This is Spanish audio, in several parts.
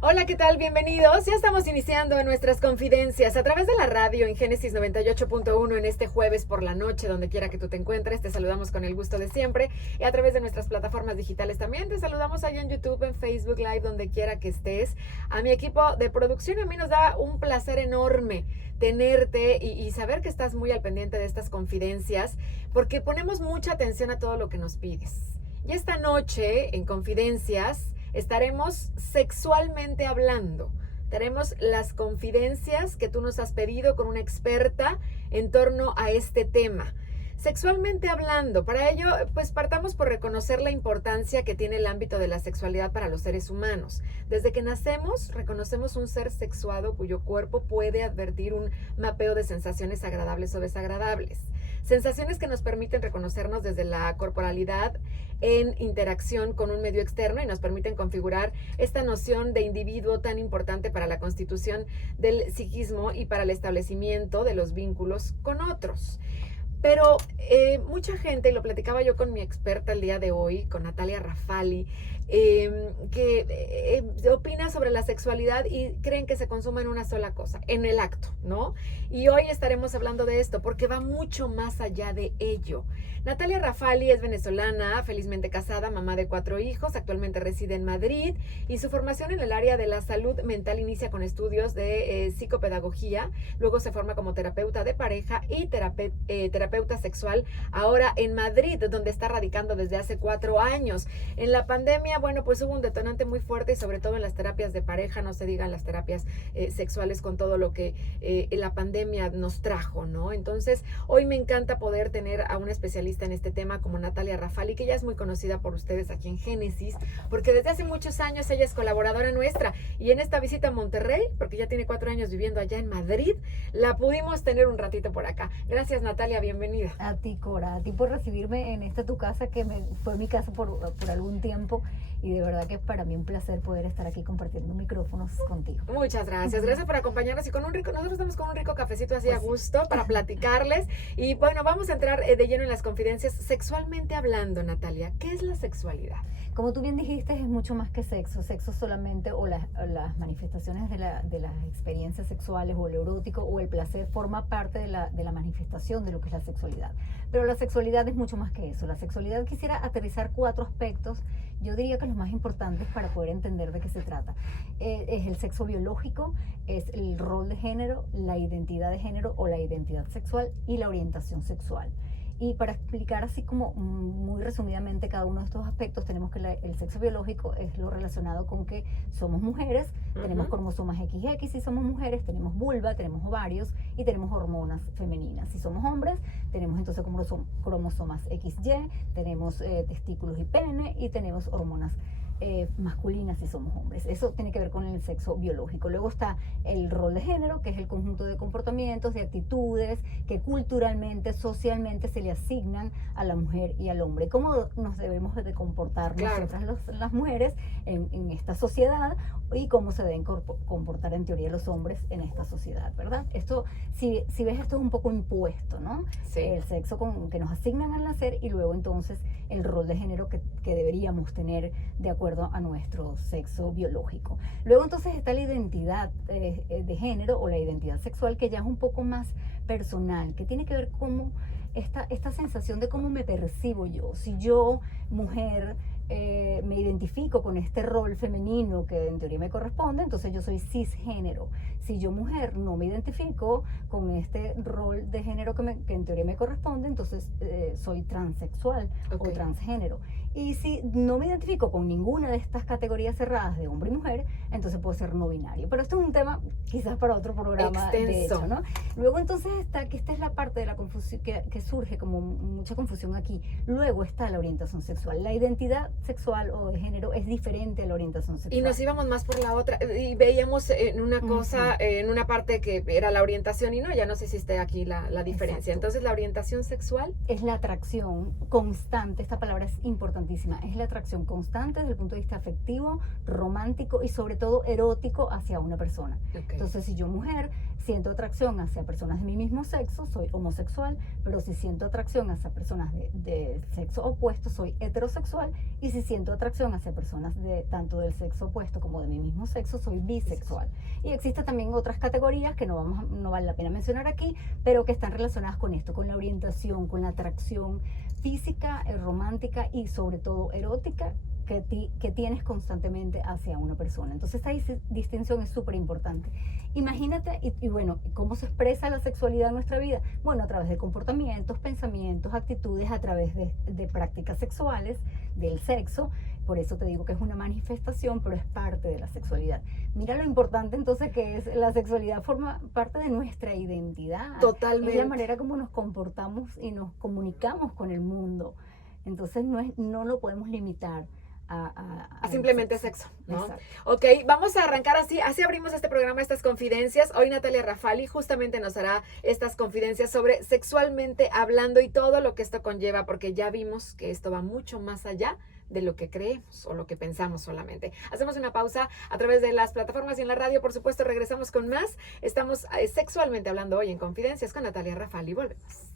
Hola, ¿qué tal? Bienvenidos. Ya estamos iniciando nuestras confidencias a través de la radio en Génesis 98.1 en este jueves por la noche, donde quiera que tú te encuentres. Te saludamos con el gusto de siempre y a través de nuestras plataformas digitales también. Te saludamos allá en YouTube, en Facebook Live, donde quiera que estés. A mi equipo de producción, a mí nos da un placer enorme tenerte y saber que estás muy al pendiente de estas confidencias, porque ponemos mucha atención a todo lo que nos pides. Y esta noche, en Confidencias, estaremos sexualmente hablando. Tenemos las confidencias que tú nos has pedido con una experta en torno a este tema. Sexualmente hablando, para ello, pues partamos por reconocer la importancia que tiene el ámbito de la sexualidad para los seres humanos. Desde que nacemos, reconocemos un ser sexuado cuyo cuerpo puede advertir un mapeo de sensaciones agradables o desagradables. Sensaciones que nos permiten reconocernos desde la corporalidad en interacción con un medio externo y nos permiten configurar esta noción de individuo tan importante para la constitución del psiquismo y para el establecimiento de los vínculos con otros. Pero mucha gente, y lo platicaba yo con mi experta el día de hoy, con Natalia Rafali, que opina sobre la sexualidad y creen que se consuma en una sola cosa, en el acto, ¿no? Y hoy estaremos hablando de esto porque va mucho más allá de ello. Natalia Rafali es venezolana, felizmente casada, mamá de 4 hijos, actualmente reside en Madrid y su formación en el área de la salud mental inicia con estudios de psicopedagogía, luego se forma como terapeuta de pareja y terapeuta sexual, ahora en Madrid, donde está radicando desde hace 4 años. En la pandemia, bueno, pues hubo un detonante muy fuerte y sobre todo en las terapias de pareja, no se digan las terapias sexuales con todo lo que la pandemia nos trajo, ¿no? Entonces, hoy me encanta poder tener a una especialista en este tema como Natalia Rafali, que ya es muy conocida por ustedes aquí en Génesis, porque desde hace muchos años ella es colaboradora nuestra y en esta visita a Monterrey, porque ya tiene 4 años viviendo allá en Madrid, la pudimos tener un ratito por acá. Gracias, Natalia, bienvenida. A ti, Cora, a ti por recibirme en esta tu casa, que fue mi casa por algún tiempo, y de verdad que es para mí un placer poder estar aquí compartiendo micrófonos contigo. Muchas gracias, gracias por acompañarnos y con un rico, nosotros estamos con un rico cafecito así a gusto para platicarles y bueno, vamos a entrar de lleno en las confidencias. Sexualmente hablando, Natalia, ¿qué es la sexualidad? Como tú bien dijiste, es mucho más que sexo. Sexo solamente o las manifestaciones de las experiencias sexuales o el erótico o el placer forma parte de la manifestación de lo que es la sexualidad. Pero la sexualidad es mucho más que eso. La sexualidad, quisiera aterrizar 4 aspectos, yo diría que los más importantes para poder entender de qué se trata. Es el sexo biológico, es el rol de género, la identidad de género o la identidad sexual y la orientación sexual. Y para explicar así como muy resumidamente cada uno de estos aspectos, tenemos que el sexo biológico es lo relacionado con que somos mujeres, tenemos cromosomas XX si somos mujeres, tenemos vulva, tenemos ovarios y tenemos hormonas femeninas. Si somos hombres, tenemos entonces cromosomas XY, tenemos testículos y pene y tenemos hormonas masculinas si somos hombres. Eso tiene que ver con el sexo biológico. Luego está el rol de género, que es el conjunto de comportamientos, de actitudes que culturalmente, socialmente se le asignan a la mujer y al hombre. ¿Cómo nos debemos de comportar nosotras las mujeres en esta sociedad y cómo se deben comportar en teoría los hombres en esta sociedad, ¿verdad? Esto, si ves, esto es un poco impuesto, ¿no? Sí. El sexo que nos asignan al nacer y luego entonces el rol de género que deberíamos tener de acuerdo a nuestro sexo biológico. Luego entonces está la identidad de género o la identidad sexual, que ya es un poco más personal, que tiene que ver con esta sensación de cómo me percibo yo. Si yo, mujer, me identifico con este rol femenino que en teoría me corresponde, entonces yo soy cisgénero. Si yo, mujer, no me identifico con este rol de género que en teoría me corresponde, entonces soy transexual o transgénero. Y si no me identifico con ninguna de estas categorías cerradas de hombre y mujer, entonces puedo ser no binario. Pero esto es un tema quizás para otro programa extenso, de hecho, ¿no? Luego entonces está, que esta es la parte de la confusión que surge como mucha confusión aquí. Luego está la orientación sexual. La identidad sexual o de género es diferente a la orientación sexual. Y nos íbamos más por la otra y veíamos en una cosa, en una parte que era la orientación y no, ya no sé si esté aquí la diferencia. Exacto. Entonces la orientación sexual es la atracción constante, esta palabra es importantísima, es la atracción constante desde el punto de vista afectivo, romántico y sobre todo erótico hacia una persona. Entonces, si yo, mujer, siento atracción hacia personas de mi mismo sexo, soy homosexual, pero si siento atracción hacia personas de sexo opuesto, soy heterosexual, y y si siento atracción hacia personas de tanto del sexo opuesto como de mi mismo sexo, soy bisexual. Y existen también otras categorías que no vale la pena mencionar aquí, pero que están relacionadas con esto, con la orientación, con la atracción física, romántica y sobre todo erótica que tienes constantemente hacia una persona. Entonces esta distinción es súper importante. Imagínate, y bueno, ¿cómo se expresa la sexualidad en nuestra vida? Bueno, a través de comportamientos, pensamientos, actitudes, a través de prácticas sexuales, del sexo. Por eso te digo que es una manifestación, pero es parte de la sexualidad. Mira lo importante entonces que es la sexualidad, forma parte de nuestra identidad. Totalmente. Es la manera como nos comportamos y nos comunicamos con el mundo. Entonces no lo podemos limitar a simplemente sexo, ¿no? Exacto. Ok, vamos a arrancar así abrimos este programa, estas confidencias. Hoy Natalia Rafali justamente nos hará estas confidencias sobre sexualmente hablando y todo lo que esto conlleva, porque ya vimos que esto va mucho más allá de lo que creemos o lo que pensamos solamente. Hacemos una pausa a través de las plataformas y en la radio, por supuesto, regresamos con más. Estamos sexualmente hablando hoy en Confidencias con Natalia Rafali. Volvemos.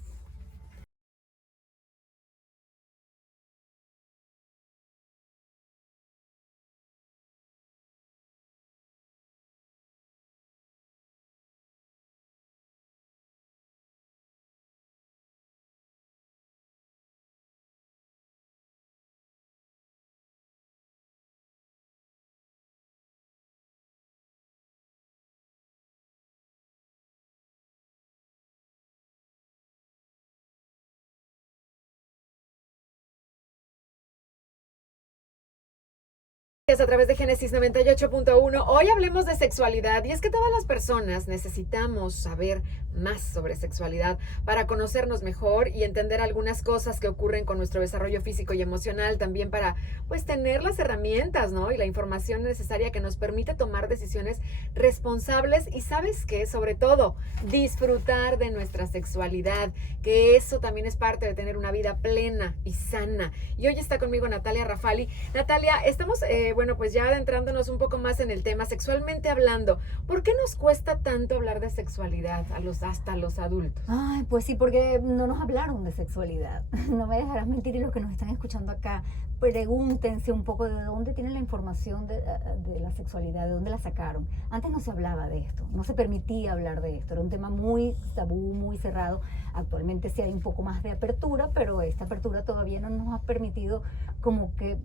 A través de Génesis 98.1. Hoy hablemos de sexualidad y es que todas las personas necesitamos saber más sobre sexualidad para conocernos mejor y entender algunas cosas que ocurren con nuestro desarrollo físico y emocional, también para pues tener las herramientas, ¿no? Y la información necesaria que nos permite tomar decisiones responsables y ¿sabes qué? Sobre todo, disfrutar de nuestra sexualidad, que eso también es parte de tener una vida plena y sana. Y hoy está conmigo Natalia Rafali. Natalia, estamos bueno, pues ya adentrándonos un poco más en el tema, sexualmente hablando, ¿por qué nos cuesta tanto hablar de sexualidad hasta los adultos? Ay, pues sí, porque no nos hablaron de sexualidad. No me dejarás mentir, y los que nos están escuchando acá, pregúntense un poco de dónde tienen la información de la sexualidad, de dónde la sacaron. Antes no se hablaba de esto, no se permitía hablar de esto, era un tema muy tabú, muy cerrado. Actualmente sí hay un poco más de apertura, pero esta apertura todavía no nos ha permitido como que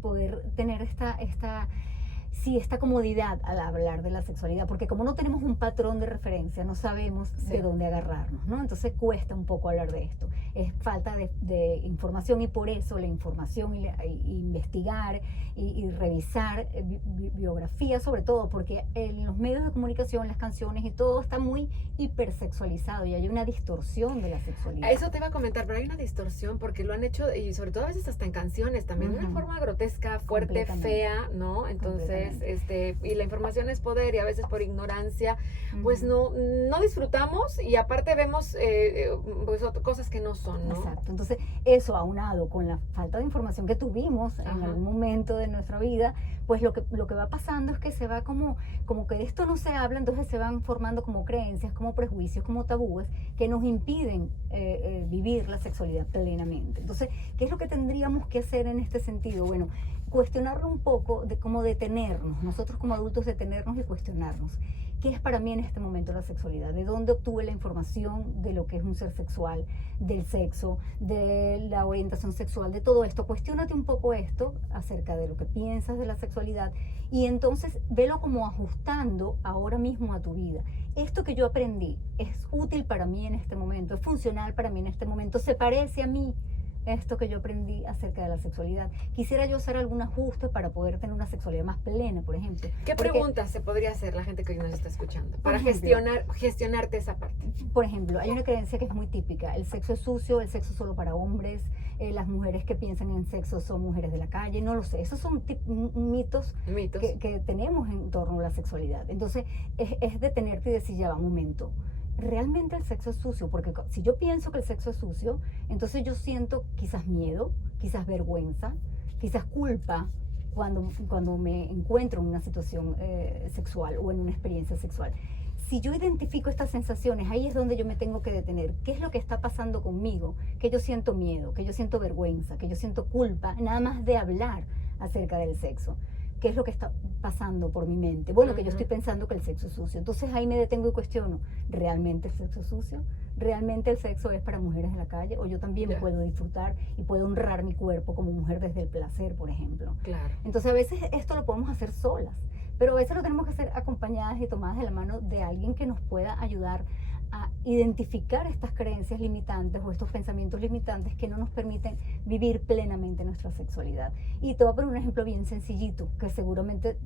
poder tener esta comodidad al hablar de la sexualidad, porque como no tenemos un patrón de referencia, no sabemos de dónde agarrarnos, ¿no? Entonces cuesta un poco hablar de esto. Es falta de información, y por eso la información y investigar y revisar biografía, sobre todo, porque en los medios de comunicación, las canciones y todo está muy hipersexualizado y hay una distorsión de la sexualidad. Eso te iba a comentar, pero hay una distorsión porque lo han hecho, y sobre todo a veces hasta en canciones también, de una forma grotesca, fuerte, fea, ¿no? Entonces, y la información es poder, y a veces por ignorancia, pues no disfrutamos, y aparte vemos pues cosas que no son, ¿no? Exacto. Entonces, eso aunado con la falta de información que tuvimos en algún momento de nuestra vida, pues lo que va pasando es que se va como que de esto no se habla, entonces se van formando como creencias, como prejuicios, como tabúes que nos impiden vivir la sexualidad plenamente. Entonces, ¿qué es lo que tendríamos que hacer en este sentido? Bueno, cuestionarlo un poco, de cómo detenernos, nosotros como adultos detenernos y cuestionarnos. ¿Qué es para mí en este momento la sexualidad? ¿De dónde obtuve la información de lo que es un ser sexual, del sexo, de la orientación sexual, de todo esto? Cuestiónate un poco esto acerca de lo que piensas de la sexualidad y entonces velo como ajustando ahora mismo a tu vida. Esto que yo aprendí es útil para mí en este momento, es funcional para mí en este momento, se parece a mí esto que yo aprendí acerca de la sexualidad. Quisiera yo hacer algún ajuste para poder tener una sexualidad más plena, por ejemplo. ¿Qué preguntas se podría hacer la gente que hoy nos está escuchando para gestionarte esa parte? Por ejemplo, hay una creencia que es muy típica: el sexo es sucio, el sexo es solo para hombres, las mujeres que piensan en sexo son mujeres de la calle, no lo sé. Esos son mitos. Que tenemos en torno a la sexualidad. Entonces, es detenerte y decir, ya va, un momento. ¿Realmente el sexo es sucio? Porque si yo pienso que el sexo es sucio, entonces yo siento quizás miedo, quizás vergüenza, quizás culpa cuando me encuentro en una situación sexual o en una experiencia sexual. si yo identifico estas sensaciones, ahí es donde yo me tengo que detener. ¿Qué es lo que está pasando conmigo? Que yo siento miedo, que yo siento vergüenza, que yo siento culpa, nada más de hablar acerca del sexo. ¿Qué es lo que está pasando por mi mente? Bueno, que yo estoy pensando que el sexo es sucio. Entonces ahí me detengo y cuestiono, ¿realmente el sexo es sucio? ¿Realmente el sexo es para mujeres en la calle? ¿O yo también puedo disfrutar y puedo honrar mi cuerpo como mujer desde el placer, por ejemplo? Claro. Entonces a veces esto lo podemos hacer solas, pero a veces lo tenemos que hacer acompañadas y tomadas de la mano de alguien que nos pueda ayudar a identificar estas creencias limitantes o estos pensamientos limitantes que no nos permiten vivir plenamente nuestra sexualidad. Y te voy a poner un ejemplo bien sencillito, que seguramente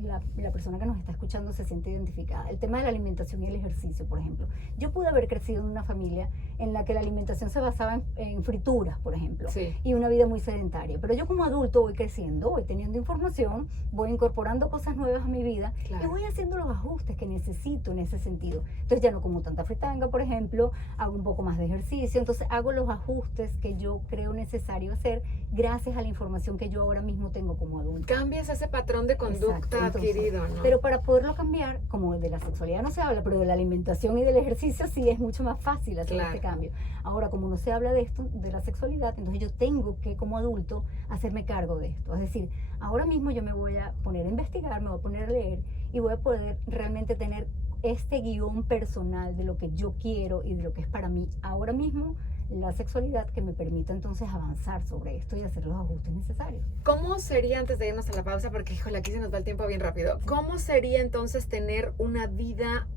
la persona que nos está escuchando se siente identificada. El tema de la alimentación y el ejercicio, por ejemplo. Yo pude haber crecido en una familia en la que la alimentación se basaba en frituras, por ejemplo, y una vida muy sedentaria. Pero yo como adulto voy creciendo, voy teniendo información, voy incorporando cosas nuevas a mi vida y voy haciendo los ajustes que necesito en ese sentido. Entonces ya no como tanta fritanga, por ejemplo, hago un poco más de ejercicio, entonces hago los ajustes que yo creo necesario hacer gracias a la información que yo ahora mismo tengo como adulto. Cambias ese patrón de conducta adquirido, ¿no? Pero para poderlo cambiar, como de la sexualidad no se habla, pero de la alimentación y del ejercicio sí es mucho más fácil hacer este cambio. Ahora, como no se habla de esto, de la sexualidad, entonces yo tengo que como adulto hacerme cargo de esto. Es decir, ahora mismo yo me voy a poner a investigar, me voy a poner a leer y voy a poder realmente tener este guión personal de lo que yo quiero y de lo que es para mí ahora mismo la sexualidad, que me permita entonces avanzar sobre esto y hacer los ajustes necesarios. ¿Cómo sería, antes de irnos a la pausa, porque híjole, aquí se nos va el tiempo bien rápido, cómo sería entonces tener una vida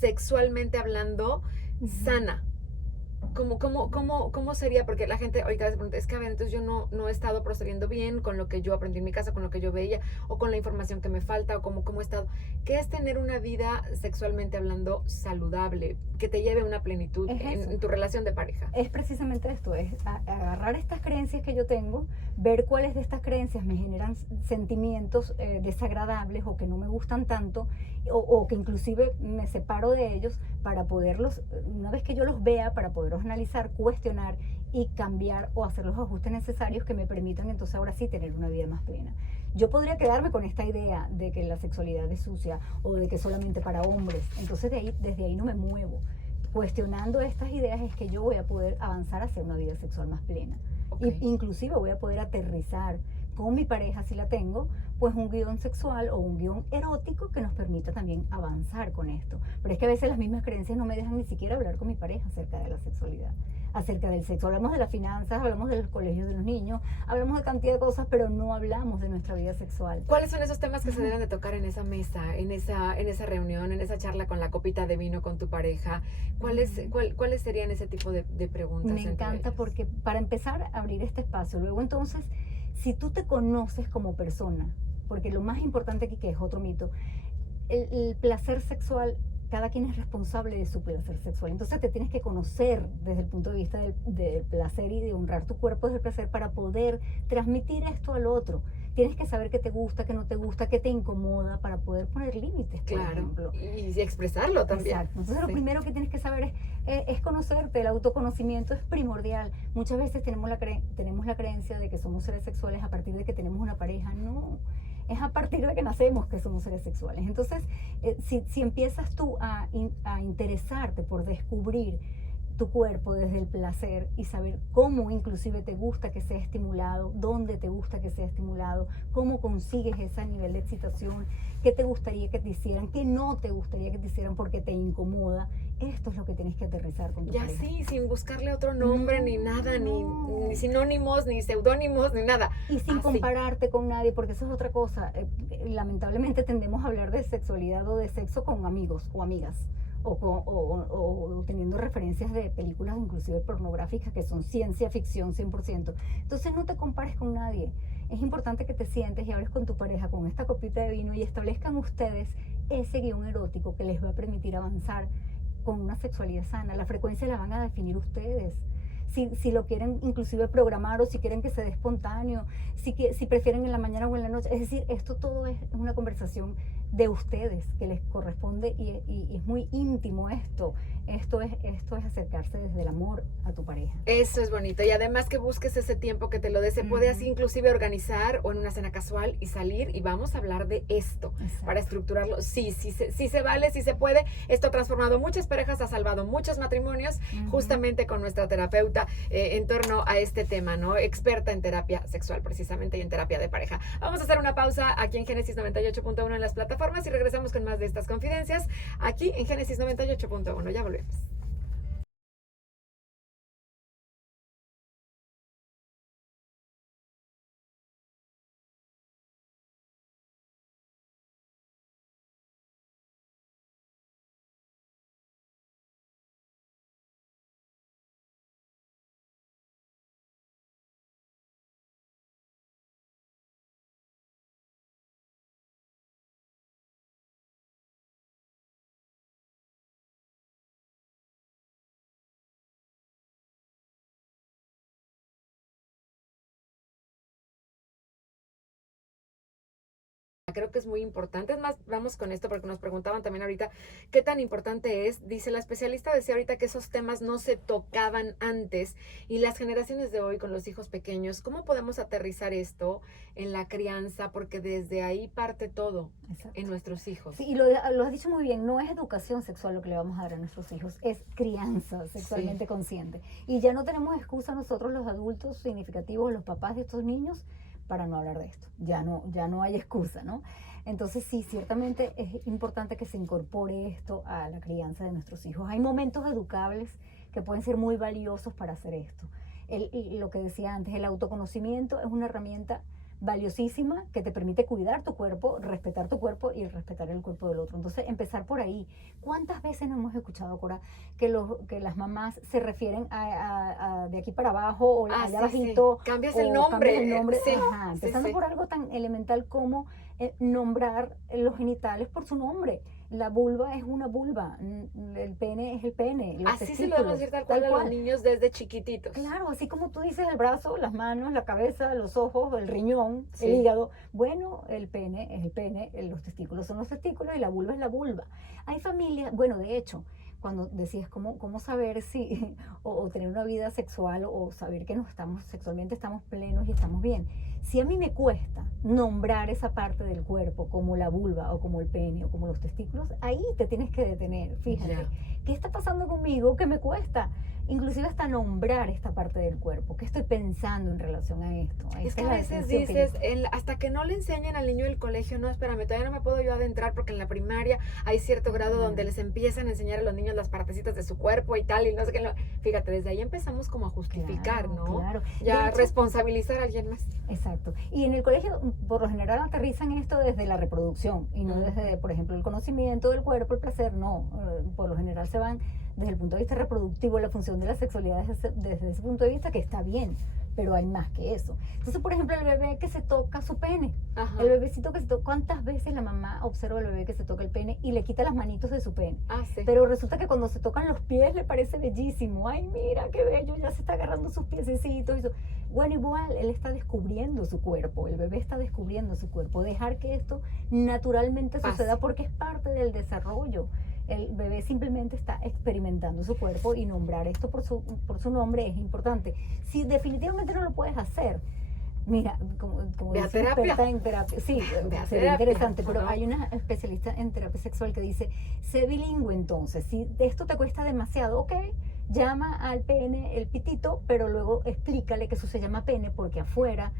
sexualmente hablando sana? ¿Cómo sería? Porque la gente ahorita se pregunta, es que a ver, entonces yo no he estado procediendo bien con lo que yo aprendí en mi casa, con lo que yo veía, o con la información que me falta, o cómo he estado. ¿Qué es tener una vida sexualmente hablando saludable, que te lleve a una plenitud en tu relación de pareja? Es precisamente esto, es agarrar estas creencias que yo tengo, ver cuáles de estas creencias me generan sentimientos desagradables o que no me gustan tanto, o que inclusive me separo de ellos, para poderlos, una vez que yo los vea, para poderlos analizar, cuestionar y cambiar o hacer los ajustes necesarios que me permitan entonces ahora sí tener una vida más plena. Yo podría quedarme con esta idea de que la sexualidad es sucia o de que solamente para hombres, entonces desde ahí no me muevo. Cuestionando estas ideas es que yo voy a poder avanzar hacia una vida sexual más plena. Inclusive voy a poder aterrizar con mi pareja, si la tengo, pues un guión sexual o un guión erótico que nos permita también avanzar con esto. Pero es que a veces las mismas creencias no me dejan ni siquiera hablar con mi pareja acerca de la sexualidad, acerca del sexo. Hablamos de las finanzas, hablamos de los colegios de los niños, hablamos de cantidad de cosas, pero no hablamos de nuestra vida sexual. ¿Cuáles son esos temas que se deben de tocar en esa mesa, en esa reunión, en esa charla con la copita de vino con tu pareja? ¿Cuáles serían ese tipo de preguntas? Me encanta porque para empezar a abrir este espacio, luego entonces, si tú te conoces como persona, porque lo más importante aquí, que es otro mito, el placer sexual, cada quien es responsable de su placer sexual. Entonces te tienes que conocer desde el punto de vista del placer y de honrar tu cuerpo desde el placer para poder transmitir esto al otro. Tienes que saber qué te gusta, qué no te gusta, qué te incomoda para poder poner límites, por ejemplo. Y expresarlo también. Exacto. Entonces lo primero que tienes que saber es conocerte. El autoconocimiento es primordial. Muchas veces tenemos la creencia de que somos seres sexuales a partir de que tenemos una pareja. No, es a partir de que nacemos que somos seres sexuales. Entonces, si empiezas tú a interesarte por descubrir tu cuerpo desde el placer y saber cómo inclusive te gusta que sea estimulado, dónde te gusta que sea estimulado, cómo consigues ese nivel de excitación, qué te gustaría que te hicieran, qué no te gustaría que te hicieran porque te incomoda. Esto es lo que tienes que aterrizar con tu pareja. Sí, sin buscarle otro nombre, ni nada, ni sinónimos, ni seudónimos, ni nada. Y sin compararte con nadie, porque eso es otra cosa. Lamentablemente tendemos a hablar de sexualidad o de sexo con amigos o amigas. O teniendo referencias de películas inclusive pornográficas que son ciencia ficción 100%. Entonces no te compares con nadie. Es importante que te sientes y hables con tu pareja con esta copita de vino y establezcan ustedes ese guión erótico que les va a permitir avanzar con una sexualidad sana. La frecuencia la van a definir ustedes. Si lo quieren inclusive programar o si quieren que se dé espontáneo, si prefieren en la mañana o en la noche. Es decir, esto todo es una conversación de ustedes, que les corresponde y es muy íntimo esto. Esto es acercarse desde el amor a tu pareja. Eso es bonito. Y además que busques ese tiempo, que te lo des. Se puede así inclusive organizar o en una cena casual y salir y vamos a hablar de esto. Exacto. Para estructurarlo. Sí se vale, sí se puede. Esto ha transformado muchas parejas, ha salvado muchos matrimonios, justamente con nuestra terapeuta en torno a este tema, ¿no? Experta en terapia sexual precisamente y en terapia de pareja. Vamos a hacer una pausa aquí en Génesis 98.1 en las plataformas y regresamos con más de estas confidencias aquí en Génesis 98.1. Ya volvemos. Creo que es muy importante. Es más, vamos con esto porque nos preguntaban también ahorita qué tan importante es. Dice la especialista, decía ahorita que esos temas no se tocaban antes y las generaciones de hoy con los hijos pequeños, ¿cómo podemos aterrizar esto en la crianza? Porque desde ahí parte todo. Exacto. En nuestros hijos. Sí, y lo has dicho muy bien, no es educación sexual lo que le vamos a dar a nuestros hijos, es crianza sexualmente consciente. Y ya no tenemos excusa nosotros los adultos significativos, los papás de estos niños, para no hablar de esto. Ya no hay excusa, ¿no? Entonces sí, ciertamente es importante que se incorpore esto a la crianza de nuestros hijos. Hay momentos educables que pueden ser muy valiosos para hacer esto. Lo que decía antes, el autoconocimiento es una herramienta valiosísima que te permite cuidar tu cuerpo y respetar el cuerpo del otro. Entonces, empezar por ahí. ¿Cuántas veces no hemos escuchado, Cora, que las mamás se refieren a de aquí para abajo o allá abajito? Sí. Cambias el nombre. Sí. Ajá, empezando por algo tan elemental como nombrar los genitales por su nombre. La vulva es una vulva, el pene es el pene. Así se lo debemos decir tal cual a los niños desde chiquititos. Claro, así como tú dices el brazo, las manos, la cabeza, los ojos, el riñón, el hígado. Bueno, el pene es el pene, los testículos son los testículos y la vulva es la vulva. Hay familias, bueno, de hecho, cuando decías cómo saber si, o tener una vida sexual o saber que sexualmente estamos plenos y estamos bien. Si a mí me cuesta nombrar esa parte del cuerpo como la vulva o como el pene o como los testículos, ahí te tienes que detener. Fíjate, ¿qué está pasando conmigo que me cuesta? Inclusive hasta nombrar esta parte del cuerpo. ¿Qué estoy pensando en relación a esto? Es que a veces dices, hasta que no le enseñen al niño del colegio, no, espérame, todavía no me puedo yo adentrar porque en la primaria hay cierto grado donde les empiezan a enseñar a los niños las partecitas de su cuerpo y tal, y no sé qué. Fíjate, desde ahí empezamos como a justificar, ¿no? Claro. Ya responsabilizar a alguien más. Exacto. Y en el colegio, por lo general, aterrizan esto desde la reproducción y no desde, por ejemplo, el conocimiento del cuerpo, el placer, no. Por lo general se van desde el punto de vista reproductivo, la función de la sexualidad desde ese punto de vista, que está bien, pero hay más que eso. Entonces, por ejemplo, el bebé que se toca su pene, el bebecito que se toca, ¿cuántas veces la mamá observa al bebé que se toca el pene y le quita las manitos de su pene? Sí. Pero resulta que cuando se tocan los pies le parece bellísimo. Ay, mira qué bello, ya se está agarrando sus piececitos. Bueno, igual, él está descubriendo su cuerpo, el bebé está descubriendo su cuerpo. Dejar que esto naturalmente suceda porque es parte del desarrollo. El bebé simplemente está experimentando su cuerpo y nombrar esto por su nombre es importante. Si definitivamente no lo puedes hacer, mira, como dice experta en terapia, sí, sería interesante, pero hay una especialista en terapia sexual que dice, sé bilingüe entonces, si esto te cuesta demasiado, ok, llama al pene el pitito, pero luego explícale que eso se llama pene porque afuera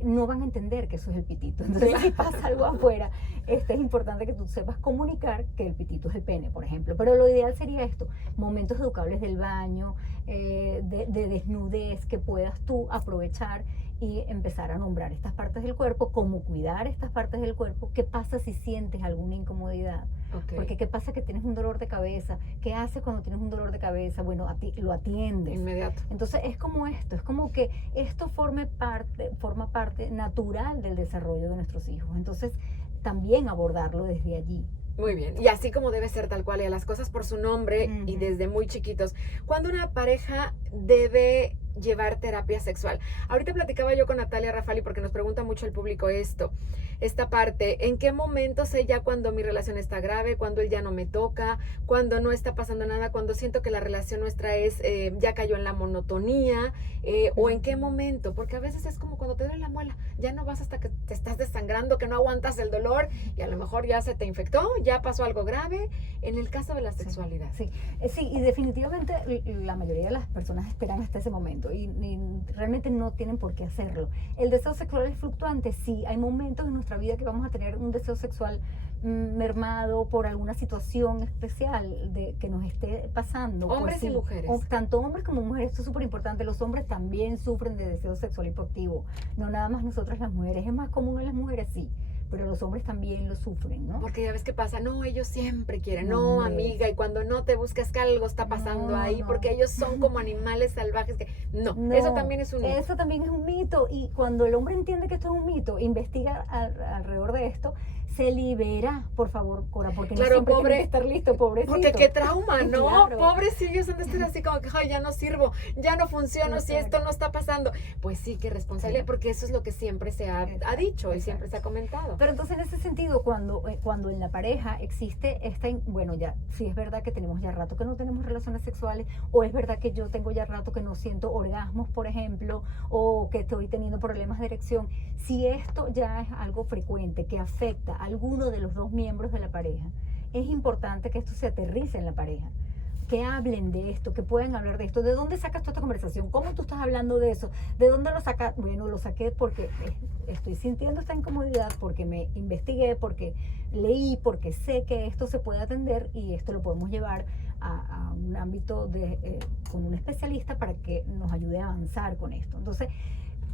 no van a entender que eso es el pitito. Entonces, si pasa algo afuera, es importante que tú sepas comunicar que el pitito es el pene, por ejemplo. Pero lo ideal sería esto, momentos educables del baño, de desnudez que puedas tú aprovechar y empezar a nombrar estas partes del cuerpo, cómo cuidar estas partes del cuerpo, qué pasa si sientes alguna incomodidad. Porque qué pasa que tienes un dolor de cabeza, qué haces cuando tienes un dolor de cabeza, bueno, lo atiendes. Inmediato. Entonces es como esto, es como que esto forma parte natural del desarrollo de nuestros hijos. Entonces también abordarlo desde allí. Muy bien, y así como debe ser tal cual, y a las cosas por su nombre y desde muy chiquitos. ¿Cuándo una pareja debe llevar terapia sexual. Ahorita platicaba yo con Natalia Rafali porque nos pregunta mucho el público esta parte, ¿en qué momento sé ya cuando mi relación está grave, cuando él ya no me toca, cuando no está pasando nada, cuando siento que la relación nuestra ya cayó en la monotonía, o en qué momento? Porque a veces es como cuando te duele la muela, ya no vas hasta que te estás desangrando, que no aguantas el dolor y a lo mejor ya se te infectó, ya pasó algo grave. En el caso de la sexualidad. Sí, y definitivamente la mayoría de las personas esperan hasta ese momento y realmente no tienen por qué hacerlo. El deseo sexual es fluctuante, sí, hay momentos en nuestra vida que vamos a tener un deseo sexual mermado por alguna situación especial que nos esté pasando. Hombres y mujeres. Tanto hombres como mujeres, esto es súper importante. Los hombres también sufren de deseo sexual hipoactivo, no nada más nosotras las mujeres. Es más común en las mujeres, sí, pero los hombres también lo sufren, ¿no? Porque ya ves qué pasa, no, ellos siempre quieren, no, amiga, y cuando no te buscas que algo está pasando ahí, porque ellos son como animales salvajes que, no, eso también es un mito. Eso también es un mito, y cuando el hombre entiende que esto es un mito, investiga alrededor de esto, se libera, por favor, Cora, porque claro, no siempre pobre, tiene que estar listo, pobrecito. Porque qué trauma, ¿no? Claro. Pobrecillos han de estar así como que, ay, ya no sirvo, ya no funciono, Exacto. si esto no está pasando. Pues sí, qué responsabilidad, porque eso es lo que siempre se ha dicho y siempre se ha comentado. Pero entonces, en ese sentido, cuando en la pareja existe bueno, ya, si es verdad que tenemos ya rato que no tenemos relaciones sexuales, o es verdad que yo tengo ya rato que no siento orgasmos, por ejemplo, o que estoy teniendo problemas de erección, si esto ya es algo frecuente, que afecta a alguno de los dos miembros de la pareja, es importante que esto se aterrice en la pareja, que hablen de esto, que puedan hablar de esto. ¿De dónde sacas toda esta conversación? ¿Cómo tú estás hablando de eso? ¿De dónde lo sacas? Bueno, lo saqué porque estoy sintiendo esta incomodidad, porque me investigué, porque leí, porque sé que esto se puede atender y esto lo podemos llevar a un ámbito con un especialista para que nos ayude a avanzar con esto. Entonces,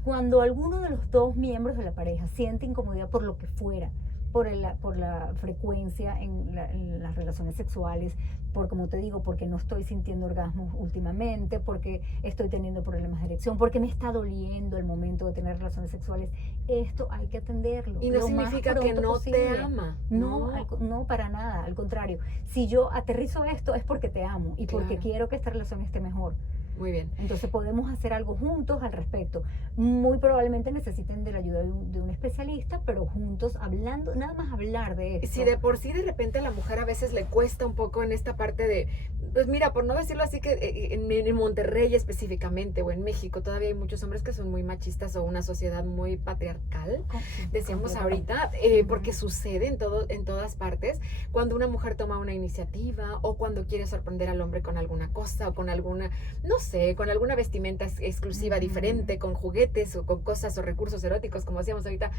cuando alguno de los dos miembros de la pareja siente incomodidad por lo que fuera, por la frecuencia en las relaciones sexuales, como te digo, porque no estoy sintiendo orgasmos últimamente, porque estoy teniendo problemas de erección, porque me está doliendo el momento de tener relaciones sexuales, esto hay que atenderlo. Y no significa que no te ama. No, para nada, al contrario. Si yo aterrizo esto es porque te amo y porque quiero que esta relación esté mejor. Muy bien. Entonces podemos hacer algo juntos al respecto. Muy probablemente necesiten de la ayuda de un especialista, pero juntos hablando, nada más hablar de esto. Si de por sí de repente a la mujer a veces le cuesta un poco en esta parte de, pues mira, por no decirlo así, que en Monterrey específicamente o en México todavía hay muchos hombres que son muy machistas o una sociedad muy patriarcal, decíamos ahorita, porque sucede en todas partes, cuando una mujer toma una iniciativa o cuando quiere sorprender al hombre con alguna cosa o con alguna, no sé, con alguna vestimenta exclusiva diferente, con juguetes o con cosas o recursos eróticos, como hacíamos ahorita,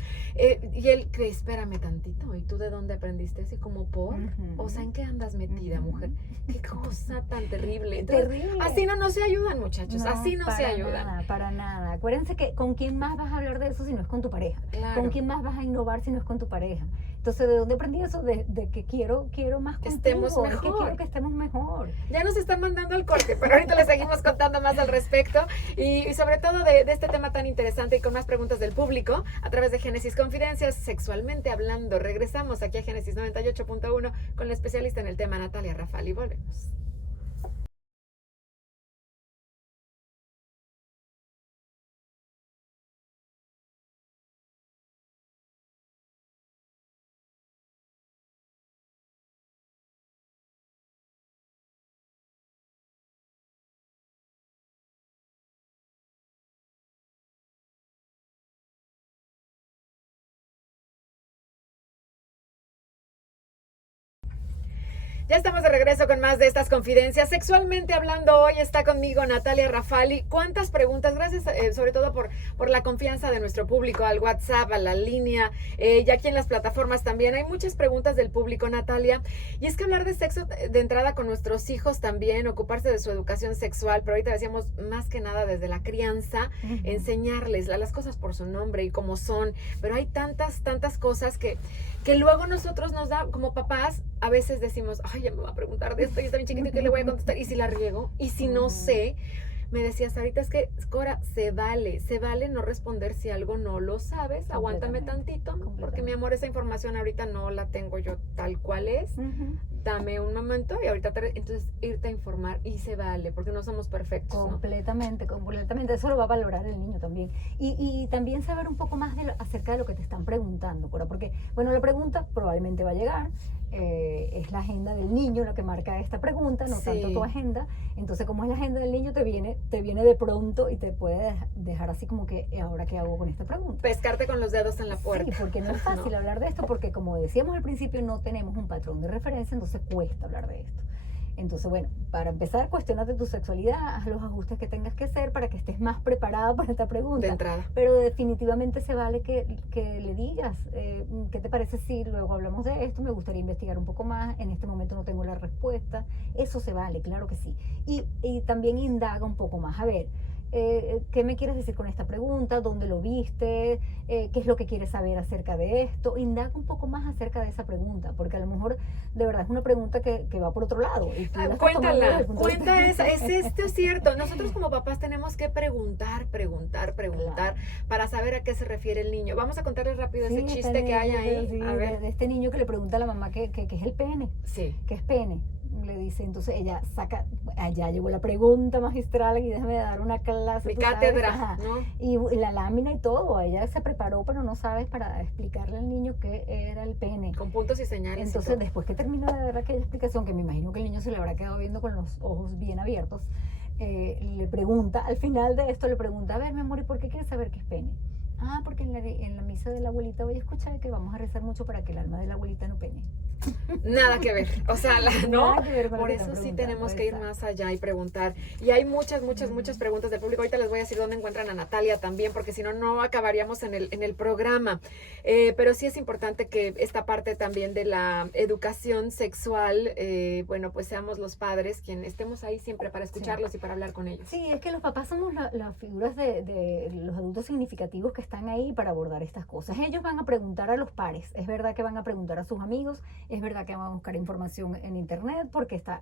y él cree, espérame tantito, ¿y tú de dónde aprendiste? Así como por, o sea, ¿en qué andas metida, mujer? Qué cosa tan terrible. Entonces, terrible. Así no se ayudan, muchachos, así no se ayudan. Nada, para nada. Acuérdense que con quién más vas a hablar de eso si no es con tu pareja. Claro. Con quién más vas a innovar si no es con tu pareja. Entonces, ¿de dónde aprendí eso? De que quiero más contigo. Estemos mejor. Es que quiero que estemos mejor. Ya nos están mandando al corte, pero ahorita les seguimos contando más al respecto y sobre todo de este tema tan interesante y con más preguntas del público a través de Génesis Confidencias, sexualmente hablando. Regresamos aquí a Génesis 98.1 con la especialista en el tema, Natalia Rafali. Volvemos. Ya estamos de regreso con más de estas confidencias. Sexualmente hablando, hoy está conmigo Natalia Rafali. ¿Cuántas preguntas? Gracias sobre todo por la confianza de nuestro público, al WhatsApp, a la línea, y aquí en las plataformas también. Hay muchas preguntas del público, Natalia. Y es que hablar de sexo de entrada con nuestros hijos también, ocuparse de su educación sexual, pero ahorita decíamos más que nada desde la crianza, enseñarles las cosas por su nombre y como son. Pero hay tantas cosas que luego nosotros nos da, como papás, a veces decimos, ay, ya me va a preguntar de esto y está bien chiquito y ¿qué le voy a contestar? Y si la riego, y si no sé, me decías ahorita, es que, Cora, se vale no responder si algo no lo sabes, aguántame tantito, porque mi amor, esa información ahorita no la tengo yo tal cual es. dame un momento y ahorita entonces irte a informar y se vale, porque no somos perfectos, ¿no? Completamente, completamente. Eso lo va a valorar el niño también. Y también saber un poco más acerca de lo que te están preguntando, Cora, porque, bueno, la pregunta probablemente va a llegar. Es la agenda del niño la que marca esta pregunta, no tanto tu Sí. agenda. Entonces, como es la agenda del niño, te viene de pronto y te puede dejar así como que, ¿ahora qué hago con esta pregunta? Pescarte con los dedos en la Sí, puerta. porque no es fácil ¿no? hablar de esto, porque como decíamos al principio, no tenemos un patrón de referencia, entonces cuesta hablar de esto. Entonces, bueno, para empezar, cuestionate tu sexualidad, haz los ajustes que tengas que hacer para que estés más preparada para esta De pregunta. entrada. Pero definitivamente se vale que le digas, ¿qué te parece si luego hablamos de esto? Me gustaría investigar un poco más, en este momento no tengo la respuesta. Eso se vale, claro que sí. Y también indaga un poco más. A ver, ¿qué me quieres decir con esta pregunta? ¿Dónde lo viste? ¿Qué es lo que quieres saber acerca de esto? Indaga un poco más acerca de esa pregunta, porque a lo mejor de verdad es una pregunta que va por otro lado. Y tú la estás tomando desde Cuéntala, el punto de cuenta vista- esa, es esto cierto. Nosotros como papás tenemos que preguntar Claro. para saber a qué se refiere el niño. Vamos a contarles rápido Sí, ese chiste que hay ahí. sí, A ver. de este niño que le pregunta a la mamá que es el pene, Sí. que es pene. Le dice, entonces ella saca, allá llegó la pregunta magistral y déjame dar una clase, Mi tú sabes, cátedra, ajá. ¿no? Y la lámina y todo, ella se preparó, pero no sabes para explicarle al niño qué era el pene. Con puntos y señales. Entonces, y todo. después que termina de dar aquella explicación, que me imagino que el niño se le habrá quedado viendo con los ojos bien abiertos, le pregunta, al final de esto le pregunta, a ver, mi amor, ¿y por qué quieres saber qué es pene? Ah, porque en la misa de la abuelita voy a escuchar que vamos a rezar mucho para que el alma de la abuelita no pene. Nada que ver, o sea, ¿no? Nada que ver con lo Por que están eso sí preguntando, tenemos que ir exacto. más allá y preguntar. Y hay muchas preguntas del público. Ahorita les voy a decir dónde encuentran a Natalia también, porque si no, no acabaríamos en el programa. Pero sí es importante que esta parte también de la educación sexual, bueno, pues seamos los padres quienes estemos ahí siempre para escucharlos y para hablar con ellos. Sí, es que los papás somos las figuras de los adultos significativos que están ahí para abordar estas cosas. Ellos van a preguntar a los pares, es verdad que van a preguntar a sus amigos, es verdad que van a buscar información en internet porque está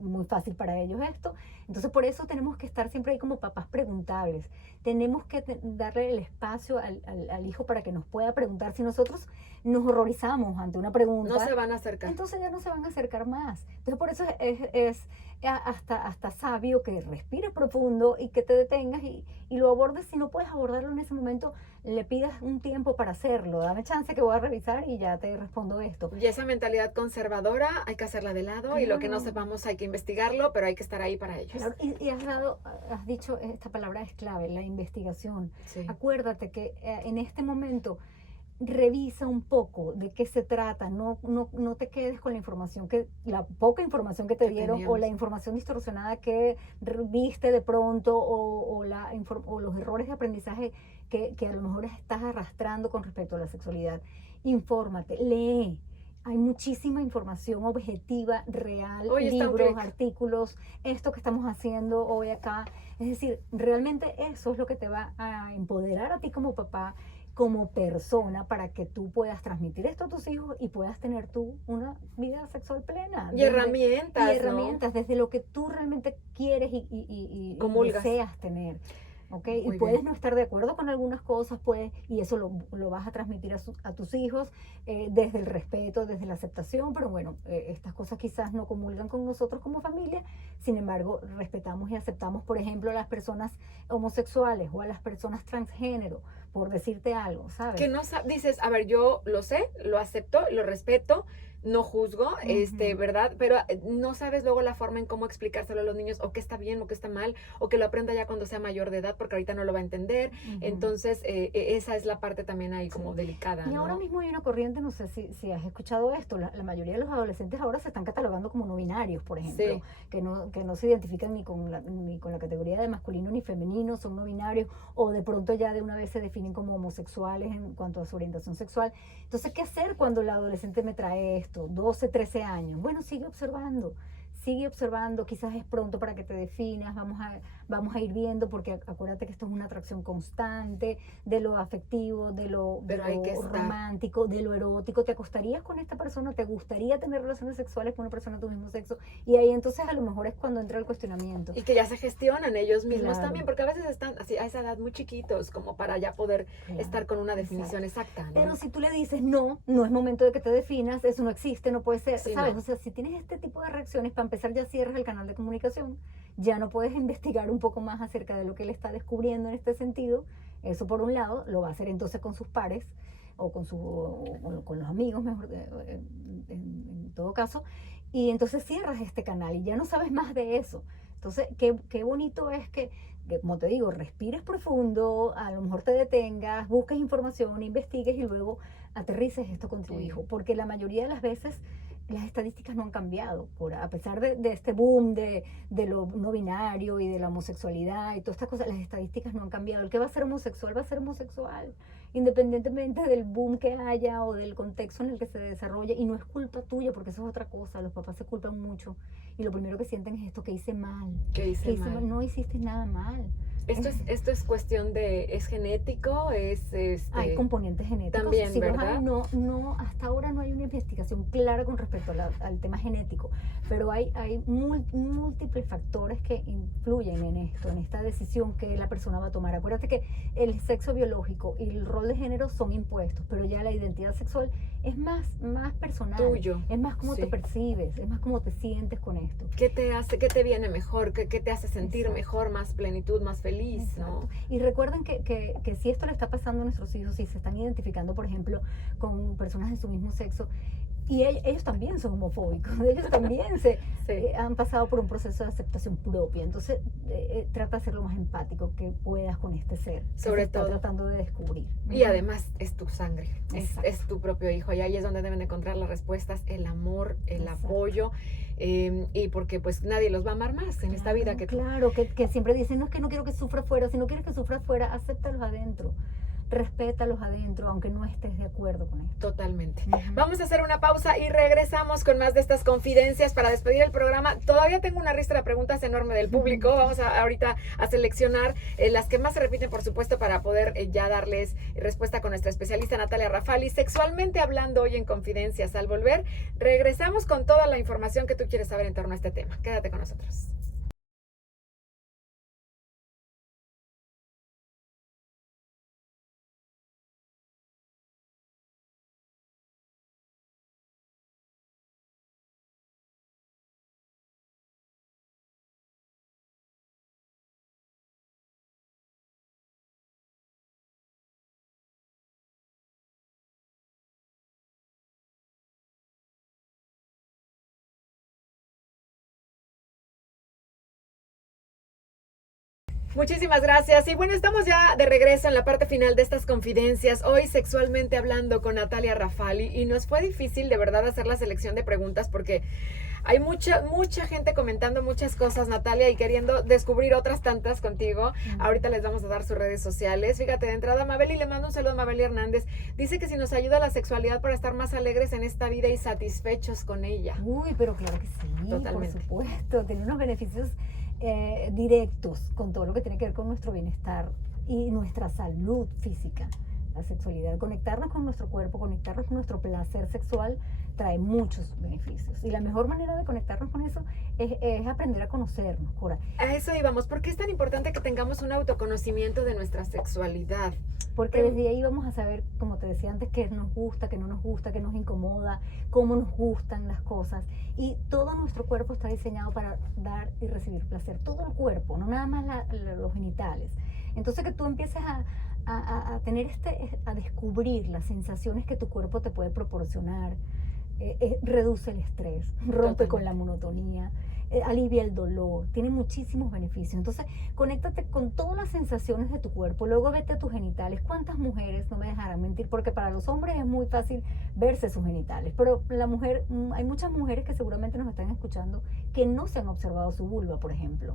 muy fácil para ellos esto. Entonces por eso tenemos que estar siempre ahí como papás preguntables. Tenemos que darle el espacio al hijo para que nos pueda preguntar. Si nosotros nos horrorizamos ante una pregunta, No se van a acercar. entonces ya no se van a acercar más. Entonces por eso es hasta sabio que respires profundo y que te detengas y lo abordes. Si no puedes abordarlo en ese momento, le pidas un tiempo para hacerlo. Dame chance que voy a revisar y ya te respondo esto. Y esa mentalidad conservadora hay que hacerla de lado y lo que no Claro. sepamos hay que investigarlo, pero hay que estar ahí para ellos. Claro, y has dicho, esta palabra es clave, la investigación. Sí. Acuérdate que en este momento revisa un poco de qué se trata, no te quedes con la poca información que te Que dieron teníamos. o la información distorsionada que viste de pronto o los errores de aprendizaje que a lo mejor estás arrastrando con respecto a la sexualidad. Infórmate, lee. Hay muchísima información objetiva, real, Hoy está un libros, clic. artículos, esto que estamos haciendo hoy acá. Es decir, realmente eso es lo que te va a empoderar a ti como papá, como persona, para que tú puedas transmitir esto a tus hijos y puedas tener tú una vida sexual plena. Y herramientas, Y herramientas, desde lo que tú realmente quieres y Comulgas. deseas tener. ¿Okay? Muy Y puedes bien. no estar de acuerdo con algunas cosas, y eso lo vas a transmitir a tus hijos desde el respeto, desde la aceptación, pero bueno, estas cosas quizás no comulgan con nosotros como familia, sin embargo, respetamos y aceptamos, por ejemplo, a las personas homosexuales o a las personas transgénero, por decirte algo, ¿sabes? Que no dices, a ver, yo lo sé, lo acepto, lo respeto, no juzgo, ¿verdad? Pero no sabes luego la forma en cómo explicárselo a los niños, o qué está bien, o qué está mal, o que lo aprenda ya cuando sea mayor de edad, porque ahorita no lo va a entender. Entonces, esa es la parte también ahí como delicada, Y ¿no? ahora mismo hay una corriente, no sé si has escuchado esto, la mayoría de los adolescentes ahora se están catalogando como no binarios, por ejemplo, Sí. que no se identifican ni con la categoría de masculino ni femenino, son no binarios, o de pronto ya de una vez se definen como homosexuales en cuanto a su orientación sexual. Entonces, ¿qué hacer cuando el adolescente me trae esto? 12, 13 años. Bueno, sigue observando, quizás es pronto para que te definas, vamos vamos a ir viendo, porque acuérdate que esto es una atracción constante, de lo afectivo, de lo Pero hay que estar. romántico, de lo erótico. ¿Te acostarías con esta persona? ¿Te gustaría tener relaciones sexuales con una persona de tu mismo sexo? Y ahí entonces a lo mejor es cuando entra el cuestionamiento. Y que ya se gestionan ellos mismos Claro. también, porque a veces están así a esa edad muy chiquitos como para ya poder Claro, estar con una definición exacta, ¿no? Pero si tú le dices, no, no es momento de que te definas, eso no existe, no puede ser, Sí, ¿sabes? no. O sea, si tienes este tipo de reacciones, para empezar ya cierras el canal de comunicación, ya no puedes investigar un poco más acerca de lo que él está descubriendo en este sentido. Eso por un lado, lo va a hacer entonces con sus pares o con los amigos, mejor, en todo caso, y entonces cierras este canal y ya no sabes más de eso. Entonces, qué bonito es que, como te digo, respires profundo, a lo mejor te detengas, busques información, investigues y luego aterrices esto con tu Sí. hijo, porque la mayoría de las veces las estadísticas no han cambiado, a pesar de este boom de lo no binario y de la homosexualidad y todas estas cosas, las estadísticas no han cambiado. El que va a ser homosexual va a ser homosexual, independientemente del boom que haya o del contexto en el que se desarrolle, y no es culpa tuya, porque eso es otra cosa, los papás se culpan mucho y lo primero que sienten es esto, que hice mal. Que hice mal. No hiciste nada mal. Esto es cuestión de, ¿es genético? Hay componentes genéticos. También, Sí, los ¿verdad? hay. No, hasta ahora no hay una investigación clara con respecto al tema genético, pero hay múltiples factores que influyen en esto, en esta decisión que la persona va a tomar. Acuérdate que el sexo biológico y el rol de género son impuestos, pero ya la identidad sexual es más personal. Tuyo. Es más cómo Sí. te percibes, es más cómo te sientes con esto. ¿Qué te hace, qué te viene mejor? ¿Qué te hace sentir Exacto. mejor, más plenitud, más feliz, Exacto. ¿no? Y recuerden que si esto le está pasando a nuestros hijos, si se están identificando, por ejemplo, con personas de su mismo sexo, y ellos también son homofóbicos, ellos también Sí. han pasado por un proceso de aceptación propia. Entonces, trata de ser lo más empático que puedas con este ser que Sobre se está todo. tratando de descubrir. Y además es tu sangre, Exacto. es tu propio hijo, y ahí es donde deben de encontrar las respuestas, el amor, el Exacto. apoyo, y porque pues nadie los va a amar más en esta vida que tú. Claro, que siempre dicen, no, es que no quiero que sufra afuera. Si no quieres que sufra afuera, acéptalos adentro, respétalos adentro, aunque no estés de acuerdo con esto. Totalmente. Ujú. Vamos a hacer una pausa y regresamos con más de estas confidencias para despedir el programa. Todavía tengo una lista de preguntas enorme del público. Vamos ahorita a seleccionar las que más se repiten, por supuesto, para poder ya darles respuesta con nuestra especialista Natalia Rafali. Sexualmente hablando hoy en Confidencias. Al volver, regresamos con toda la información que tú quieres saber en torno a este tema. Quédate con nosotros. Muchísimas gracias. Y bueno, estamos ya de regreso en la parte final de estas confidencias. Hoy sexualmente hablando con Natalia Rafali, y nos fue difícil de verdad hacer la selección de preguntas porque hay mucha gente comentando muchas cosas, Natalia, y queriendo descubrir otras tantas contigo. Ahorita les vamos a dar sus redes sociales. Fíjate, de entrada, Mabeli, le mando un saludo a Mabeli Hernández. Dice que si nos ayuda la sexualidad para estar más alegres en esta vida y satisfechos con ella. Uy, pero claro que sí, Totalmente. por supuesto. Tiene unos beneficios directos con todo lo que tiene que ver con nuestro bienestar y nuestra salud física. La sexualidad, conectarnos con nuestro cuerpo, conectarnos con nuestro placer sexual, trae muchos beneficios. Y la mejor manera de conectarnos con eso es aprender a conocernos, Cora. A eso íbamos. ¿Por qué es tan importante que tengamos un autoconocimiento de nuestra sexualidad? Porque desde ahí vamos a saber, como te decía antes, qué nos gusta, qué no nos gusta, qué nos incomoda, cómo nos gustan las cosas. Y todo nuestro cuerpo está diseñado para dar y recibir placer. Todo el cuerpo, no nada más los genitales. Entonces que tú empieces a tener a descubrir las sensaciones que tu cuerpo te puede proporcionar, reduce el estrés, rompe con la monotonía, alivia el dolor, tiene muchísimos beneficios. Entonces, conéctate con todas las sensaciones de tu cuerpo, luego vete a tus genitales. ¿Cuántas mujeres, no me dejarán mentir, porque para los hombres es muy fácil verse sus genitales, pero hay muchas mujeres que seguramente nos están escuchando que no se han observado su vulva, por ejemplo?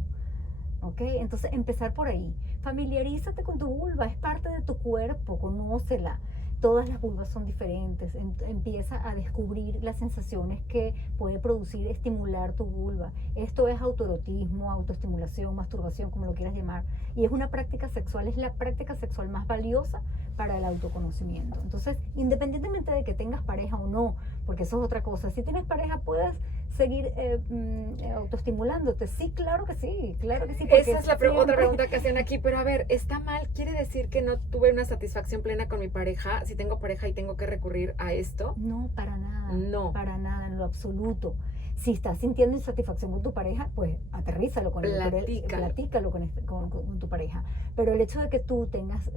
¿Ok? Entonces, empezar por ahí. Familiarízate con tu vulva, es parte de tu cuerpo, conócela. todas las vulvas son diferentes, empieza a descubrir las sensaciones que puede producir estimular tu vulva. Esto es autoerotismo, autoestimulación, masturbación, como lo quieras llamar, y es una práctica sexual, es la práctica sexual más valiosa para el autoconocimiento. Entonces, independientemente de que tengas pareja o no, porque eso es otra cosa, si tienes pareja puedes seguir autoestimulándote. Sí, claro que sí, claro que sí. Esa es la otra pregunta que hacían aquí, pero a ver, ¿está mal? ¿Quiere decir que no tuve una satisfacción plena con mi pareja? Si tengo pareja y tengo que recurrir a esto. No, para nada. No. Para nada, en lo absoluto. Si estás sintiendo insatisfacción con tu pareja, pues aterrízalo con platícalo con tu pareja. Pero el hecho de que tú tengas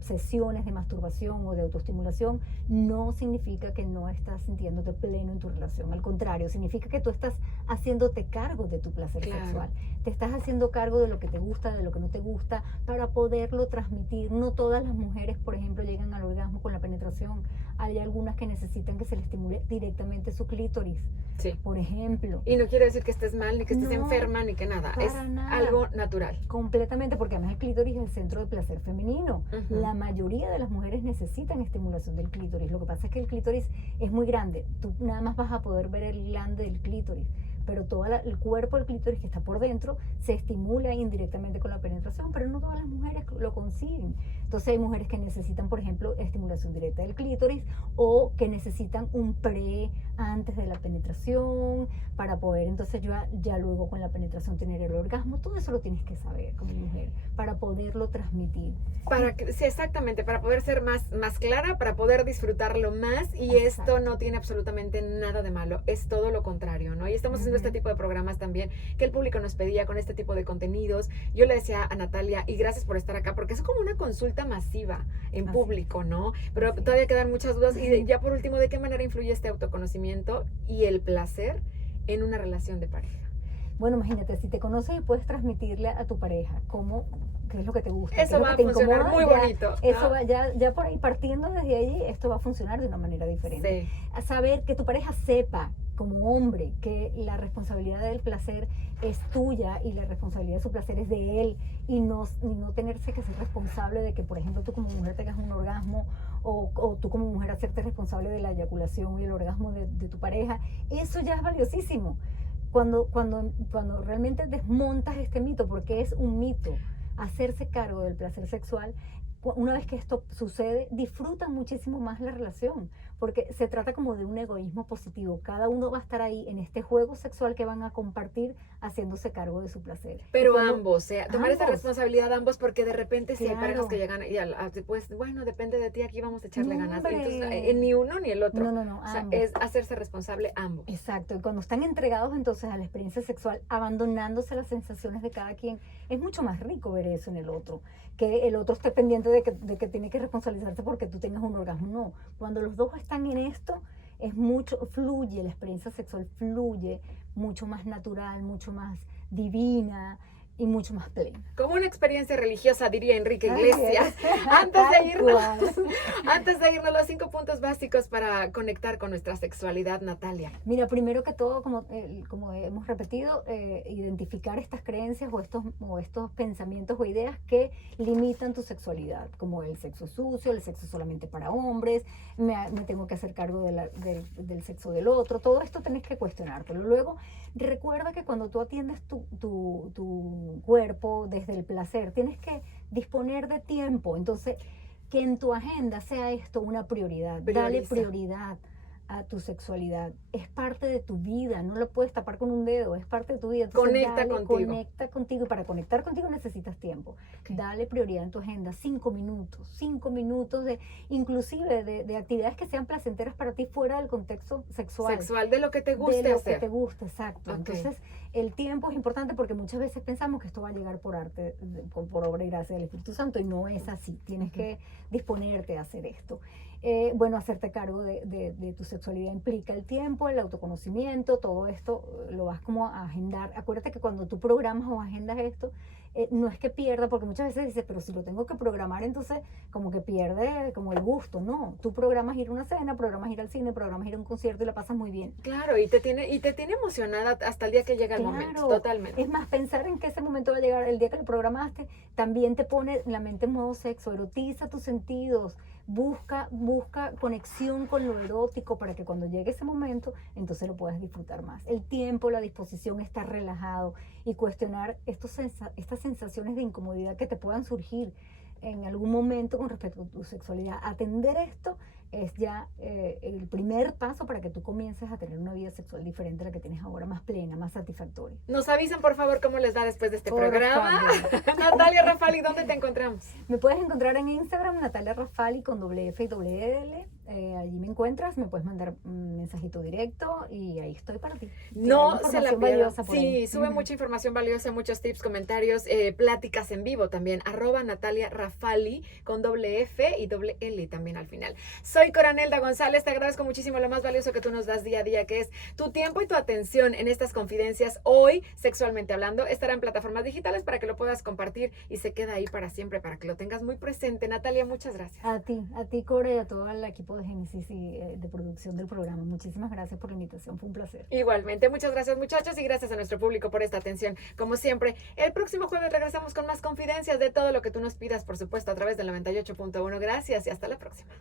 sesiones de masturbación o de autoestimulación no significa que no estás sintiéndote pleno en tu relación. Al contrario, significa que tú estás haciéndote cargo de tu placer sexual. Te estás haciendo cargo de lo que te gusta, de lo que no te gusta, para poderlo transmitir. No todas las mujeres, por ejemplo, llegan al orgasmo con la penetración. Hay algunas que necesitan que se les estimule directamente su clítoris. Sí. Por ejemplo. Y no quiere decir que estés mal, ni que estés enferma, ni que nada. Es nada. Algo natural. Completamente, porque además el clítoris es el centro de placer femenino. La mayoría de las mujeres necesitan estimulación del clítoris. Lo que pasa es que el clítoris es muy grande. Tú nada más vas a poder ver el glande del clítoris, pero todo el cuerpo del clítoris que está por dentro se estimula indirectamente con la penetración, pero no todas las mujeres lo consiguen. Entonces hay mujeres que necesitan, por ejemplo, estimulación directa del clítoris, o que necesitan un pre antes de la penetración para poder entonces ya luego con la penetración tener el orgasmo. Todo eso lo tienes que saber como mujer para poderlo transmitir. Sí, exactamente, para poder ser más clara, para poder disfrutarlo más, y esto no tiene absolutamente nada de malo, es todo lo contrario, ¿no? Y estamos haciendo este tipo de programas también que el público nos pedía con este tipo de contenidos. Yo le decía a Natalia, y gracias por estar acá, porque es como una consulta masiva en público, ¿no? Pero todavía quedan muchas dudas. Y ya por último, ¿de qué manera influye este autoconocimiento y el placer en una relación de pareja? Bueno, imagínate, si te conoces y puedes transmitirle a tu pareja qué es lo que te gusta, eso va a funcionar muy bonito, ¿no? Eso va, ya por ahí, partiendo desde ahí, esto va a funcionar de una manera diferente. Sí. A saber que tu pareja sepa, como hombre, que la responsabilidad del placer es tuya y la responsabilidad de su placer es de él, y no tenerse que ser responsable de que, por ejemplo, tú como mujer tengas un orgasmo, o tú como mujer hacerte responsable de la eyaculación y el orgasmo de tu pareja. Eso ya es valiosísimo. Cuando realmente desmontas este mito, porque es un mito, hacerse cargo del placer sexual, una vez que esto sucede, disfrutan muchísimo más la relación, porque se trata como de un egoísmo positivo. Cada uno va a estar ahí en este juego sexual que van a compartir, haciéndose cargo de su placer. Pero ambos, tomar esa responsabilidad ambos, porque de repente si hay parejas que llegan y pues, bueno, depende de ti, aquí vamos a echarle ganas. Entonces, ni uno ni el otro. No, o sea, es hacerse responsable ambos. Exacto, y cuando están entregados entonces a la experiencia sexual, abandonándose las sensaciones de cada quien, es mucho más rico ver eso en el otro, que el otro esté pendiente de que tiene que responsabilizarse porque tú tengas un orgasmo. No, cuando los dos están en esto, fluye, la experiencia sexual fluye mucho más natural, mucho más divina y mucho más plena. Como una experiencia religiosa, diría Enrique Iglesias. Antes de irnos, los 5 puntos básicos para conectar con nuestra sexualidad, Natalia. Mira, primero que todo, como hemos repetido, identificar estas creencias o estos pensamientos o ideas que limitan tu sexualidad, como el sexo sucio, el sexo solamente para hombres, me tengo que hacer cargo del sexo del otro. Todo esto tenés que cuestionártelo. Luego, recuerda que cuando tú atiendes tu cuerpo desde el placer, tienes que disponer de tiempo. Entonces, que en tu agenda sea esto una prioridad. Dale prioridad a tu sexualidad. Es parte de tu vida, no lo puedes tapar con un dedo, es parte de tu vida. Entonces, conecta contigo, y para conectar contigo necesitas tiempo. Dale prioridad en tu agenda, 5 minutos inclusive de actividades que sean placenteras para ti fuera del contexto sexual. De lo que te guste hacer. Que te guste, exacto. Entonces, el tiempo es importante, porque muchas veces pensamos que esto va a llegar por arte, por obra y gracia del Espíritu Santo, y no es así. Tienes que disponerte a hacer esto. Bueno, hacerte cargo de tu sexualidad implica el tiempo, el autoconocimiento. Todo esto lo vas como a agendar. Acuérdate que cuando tú programas o agendas esto, no es que pierda, porque muchas veces dices, pero si lo tengo que programar, entonces como que pierde como el gusto. No, tú programas ir a una cena, programas ir al cine, programas ir a un concierto y la pasas muy bien. Claro, y te tiene emocionada hasta el día que llega el momento, totalmente. Es más, pensar en que ese momento va a llegar, el día que lo programaste, también te pone la mente en modo sexo, erotiza tus sentidos, busca conexión con lo erótico para que cuando llegue ese momento, entonces lo puedas disfrutar más. El tiempo, la disposición, estar relajado y cuestionar estas sensaciones de incomodidad que te puedan surgir en algún momento con respecto a tu sexualidad. Atender esto es ya el primer paso para que tú comiences a tener una vida sexual diferente a la que tienes ahora, más plena, más satisfactoria. Nos avisan, por favor, cómo les va después de este Por programa. favor. Natalia Rafali, ¿dónde te encontramos? Me puedes encontrar en Instagram, Natalia Rafali con doble F y doble L. Allí me encuentras, me puedes mandar un mensajito directo y ahí estoy para ti. No se la Información pierdan. valiosa por Sí, ahí. sube mucha información valiosa, muchos tips, comentarios, pláticas en vivo también. @Natalia Rafali con doble F y doble L también al final. Soy Coranelda González, te agradezco muchísimo lo más valioso que tú nos das día a día, que es tu tiempo y tu atención en estas confidencias. Hoy, sexualmente hablando, estará en plataformas digitales para que lo puedas compartir y se queda ahí para siempre, para que lo tengas muy presente. Natalia, muchas gracias. A ti, Cora, y a todo el equipo de Génesis y de producción del programa. Muchísimas gracias por la invitación, fue un placer. Igualmente, muchas gracias muchachos y gracias a nuestro público por esta atención. Como siempre, el próximo jueves regresamos con más confidencias de todo lo que tú nos pidas, por supuesto, a través del 98.1. Gracias y hasta la próxima.